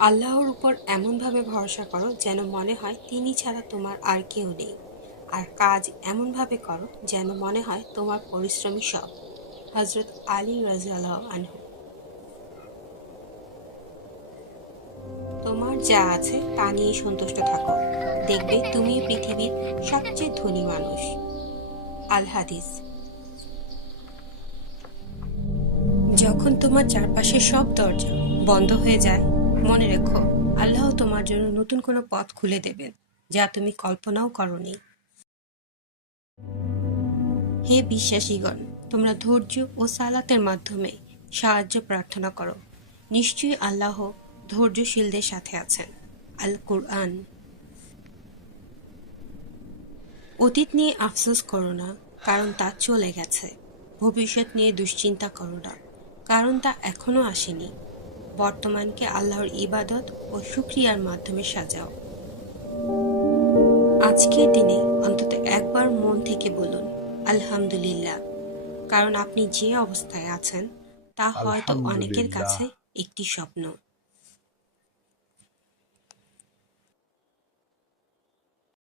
আল্লাহর উপর এমনভাবে ভরসা করো যেন মনে হয় তিনি ছাড়া তোমার আর কেউ নেই। আর কাজ এমনভাবে করো যেন মনে হয় তোমার পরিশ্রমই সব। হযরত আলী রাযিয়াল্লাহু আনহু। তোমার যা আছে তা নিয়ে সন্তুষ্ট থাকো, দেখবে তুমি পৃথিবীর সবচেয়ে ধনী মানুষ। আল হাদিস। যখন তোমার চারপাশে সব দরজা বন্ধ হয়ে যায়, মনে রেখো আল্লাহ তোমার জন্য নতুন কোনো পথ খুলে দেবেন, যা তুমি কল্পনাও করনি। হে বিশ্বাসীগণ, তোমরা ধৈর্য ও সালাতের মাধ্যমে সাহায্য প্রার্থনা করো। নিশ্চয়ই আল্লাহ ধৈর্যশীলদের সাথে আছেন। আল কুরআন। অতীত নিয়ে আফসোস করো না, কারণ তা চলে গেছে। ভবিষ্যৎ নিয়ে দুশ্চিন্তা করো না, কারণ তা এখনো আসেনি। বর্তমানকে আল্লাহর ইবাদত ও শুকরিয়ার মাধ্যমে সাজাও। আজকের দিনে অন্তত একবার মন থেকে বলুন আলহামদুলিল্লাহ, কারণ আপনি যে অবস্থায় আছেন তা হয়তো অনেকের আলহামদুলিল্লাহ। কাছে একটি স্বপ্ন।